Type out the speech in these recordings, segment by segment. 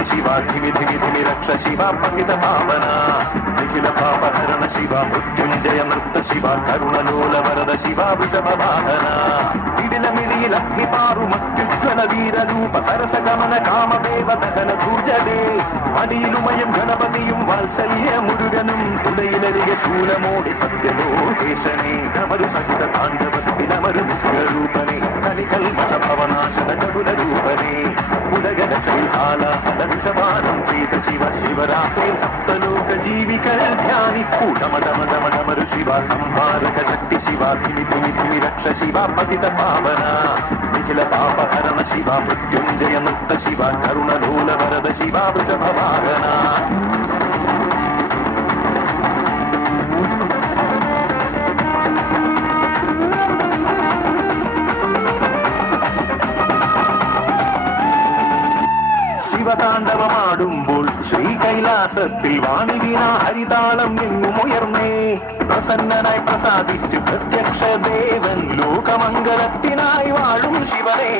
शक्ति शिवा धिमि धिमि धिमि रक्ष शिवा पतित पावना निखिल पापहरण शिवा मृत्युंजय नृत्त शिवा करुणलोल वरद शिवा वृषभ वाहना मिडिल अग्निपारु मत्युज्वल वीर रूप सरस गमन काम देव दहन ധൂർജടേ മടിയിലുമയം ഗണപതിയും വാത്സല്യ മുരുകനും തുലയിലരികെ ശൂലമോടി സത്യലോകേശനെ കമരു സഹിത താണ്ഡവത്തിലമരു രൂപനെ കലികൽമഷ ഭവനാശന ചടുല രൂപനെ ഉദഗന ചൈഹാല വിഷപാനം ചെയ്ത ശിവ ശിവരാത്രി സപ്തലോക ജീവികൾ ധ്യാനിപ്പൂ ഡമഡമഡമഡമരു ശിവ സംഹാരക ശക്തി ശിവ ധിമി ധിമി ധിമി രക്ഷ ശിവ പതിത പാവന നിഖില പാപഹരണ ശിവ മൃത്യുഞ്ജയ നൃത്ത ശിവ കരുണലോല വരദ ശിവ വൃഷഭ വാഹന ശിവതാണ്ഡവമാടുമ്പോൾ ശ്രീകൈലാസത്തിൽ വാണി വീണ ഹരിതാളം എങ്ങുമുയർന്നേ പ്രസന്നനായി പ്രസാദിച്ചു പ്രത്യക്ഷ ദേവൻ ലോകമംഗളത്തിനായി വാഴും ശിവനെ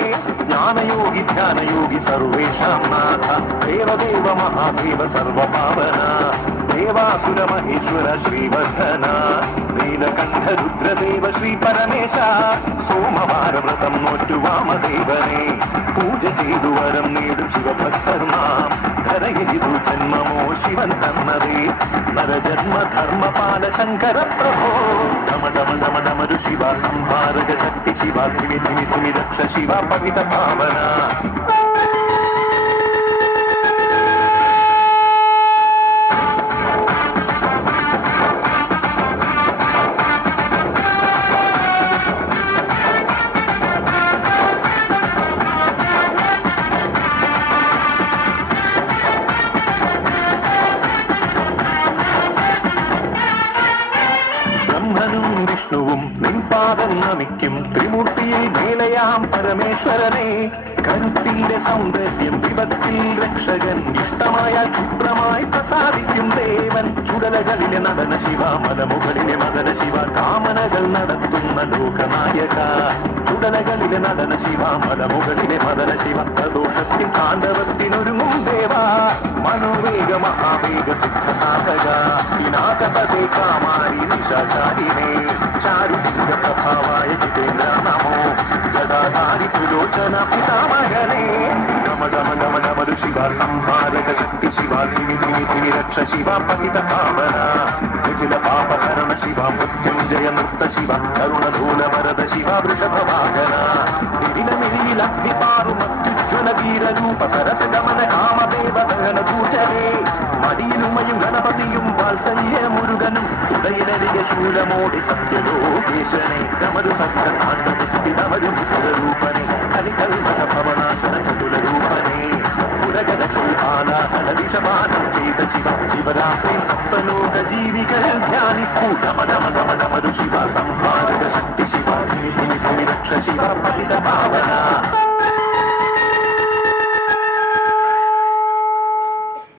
ജ്ഞാനയോഗി ധ്യാനയോഗി സർവേഷാം നാഥ ദേവദേവ മഹാദേവ സർവപാവന ദേവാസുര മഹേശ്വര ശ്രീവർദ്ധന നീലകണ്ഠ രുദ്രദേവ ശ്രീ പരമേശ സോമവാര വ്രതം നോറ്റു വാമദേവനെ പൂജ ചെയ്തു വരം നേടും ശിവഭക്തർ നാം ധരയിതു ജന്മമോ ശിവൻ തന്നതേ നരജന്മ ധർമ്മപാല ശങ്കര പ്രഭോ ഡമ ഡമ ഡമ ഡമരു ശിവ സംഹാരക ശക്തി ശിവ ധിമി ധിമി ധിമി രക്ഷ ശിവ പവിത പാവന വിഷ്ണുവും നിൻപാദം നമിക്കും ത്രിമൂർത്തിയിൽ മേലയാം പരമേശ്വരനെ കരുത്തിന്റെ സൗന്ദര്യം വിപത്തിൽ രക്ഷകൻ ഇഷ്ടമായ ക്ഷുദ്രമായി പ്രസാദിക്കും ദേവൻ ചുടലകളിലെ നടന ശിവ മലമുകളിലെ മദന ശിവ കാമനകൾ നടത്തുന്ന ലോകനായക ചുടലകളിലെ നടന ശിവ മലമുകളിലെ മദന ശിവ പ്രദോഷത്തിൽ താണ്ഡവത്തിനൊരുങ്ങും ദേവ മനോവേഗ മഹാവേഗ സിദ്ധ സാധക പിനാകപതേ കാമാരി നിശാചാരിണേ ചാരുദിഗ പ്രഭാവായ ജിതേന്ദ്ര നമോ ജടാധാരി ത്രിലോചന പിതാമഹനേ ഗമ ഗമ ഗമ ഗമരു ശിവ സംഹാരക ശക്തി ശിവ ധിമി ധിമി ധിമി രക്ഷ ശിവ പതിത പാവന നിഖില പാപഹരണ ശിവ മൃത്യുഞ്ജയ നൃത്ത ശിവ കരുണധൂല വരദ ശിവ വൃഷഭ വാഹന മിഴില അഗ്നിപാറു മത്യുജ്വല വീര രൂപ സരസ ഗമന കാമദേവ ദഹന ധൂർജടേ മടിയിലുമയും ഗണപതിയും വാത്സല്യ മുരുകനും ഉദയനരികെ ശൂലമോടി സത്യലോകേശനെ കമരു സഹിത താണ്ഡവത്തിലമരു രൂപനെ കലികൽമഷ ഭവനാശന ചതുല രൂപനെ ഉദഗന ചൈഹാല വിഷപാനം ചെയ്ത ശിവ ശിവരാത്രി സപ്തലോക ജീവികൾ ധ്യാനിപ്പൂ ഡമ ഡമ ഡമ ഡമരു ശിവ സംഹാരക ശക്തി ശിവ ധിമി ധിമി ധിമി രക്ഷ ശിവ പതിത പാവന